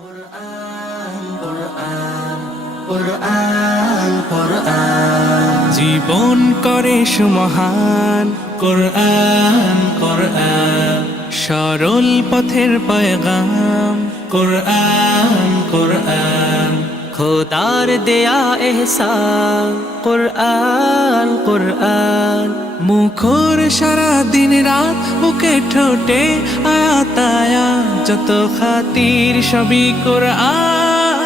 কুরআন কুরআন কুরআন কুরআন জীবন করে সুমহান কুরআন কুরআন সরল পথের পয়গাম কুরআন কুরআন খোদার দেয়া এহসান কুরআন কুরআন মুখর সারা দিন রাত বুকে ঠোঁটে আয়াত আয়াত যত খাতির সবই কোরআন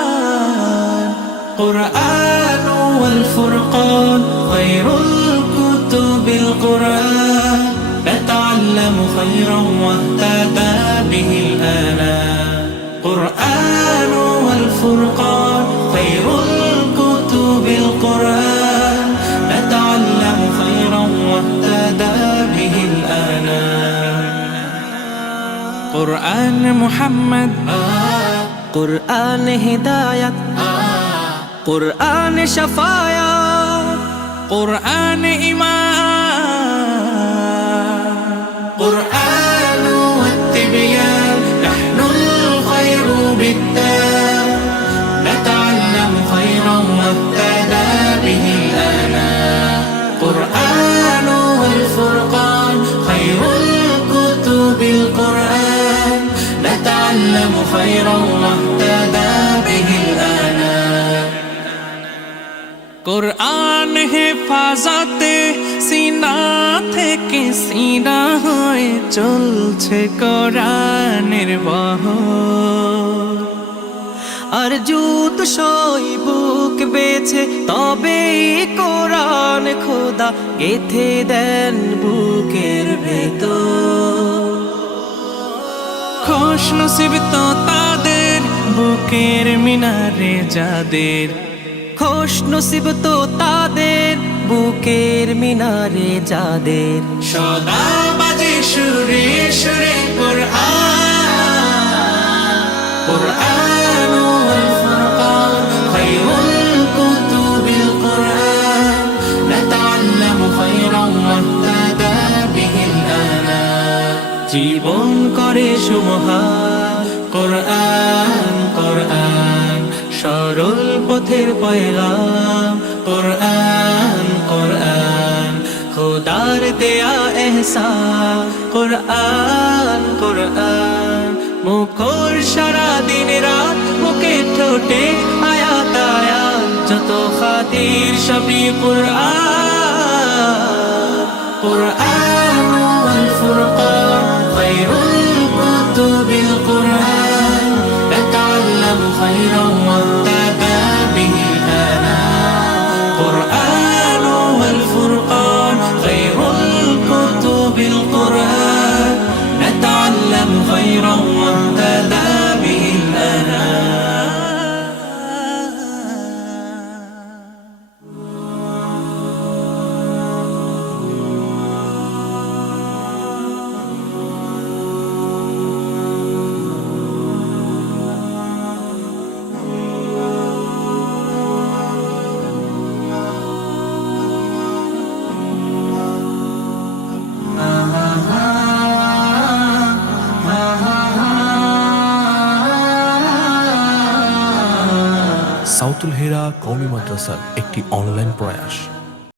قرآن والفرقان خير الكتب القرآن نتعلم خيرا واهتدى به الآنام قرآن والفرقان خير الكتب القرآن نتعلم خيرا واهتدى به الآنام কোরআন মুহাম্মদ কুরআন হিদায়াত কুরআন শাফায়াত কোরআন ঈমান قرآن والتبيان نحن الخير بالتام نتعلم خيرا واهتدى به الآنام قرآن والفرقان خير الكتب القرآن نتعلم خيرا واهتدى به الآنام কোরআন হেফাজতে সিনা থেকে সিনা হয়ে চলছে কোরআনের বহর আর জুত সই বুক বেছে তবে কোরআন খোদা গেথে দেন বুকের ভেতর খুশ নসিব তো তাদের বুকের মিনারে যাদের খোশ নসিব তো তাদের বুকের মিনারে যাদের সদা বাজে সুরে সুরে قرآن قرآن والفرقان خير الكتب القرآن نتعلم خيرا واهتدى به الآنام জীবন করে সুমহান কোরআন কোরআন সরল পথের পয়গাম কোরআন কোরআন খোদার দেয়া এহসান কোরআন কোরআন মুখর সারা দিন রাত মুখে ঠোঁটে আয়াত আয়াত যত খাতির সবই কোরআন قرآن والفرقان خير الكتب القرآن نتعلم خيرا واهتدى به الآنام قرآن والفرقان خير الكتب القرآن نتعلم خيرا واهتدى به الآنام সাউতুল হিরা কওমি মাদ্রাসার একটি অনলাইন প্রয়াস।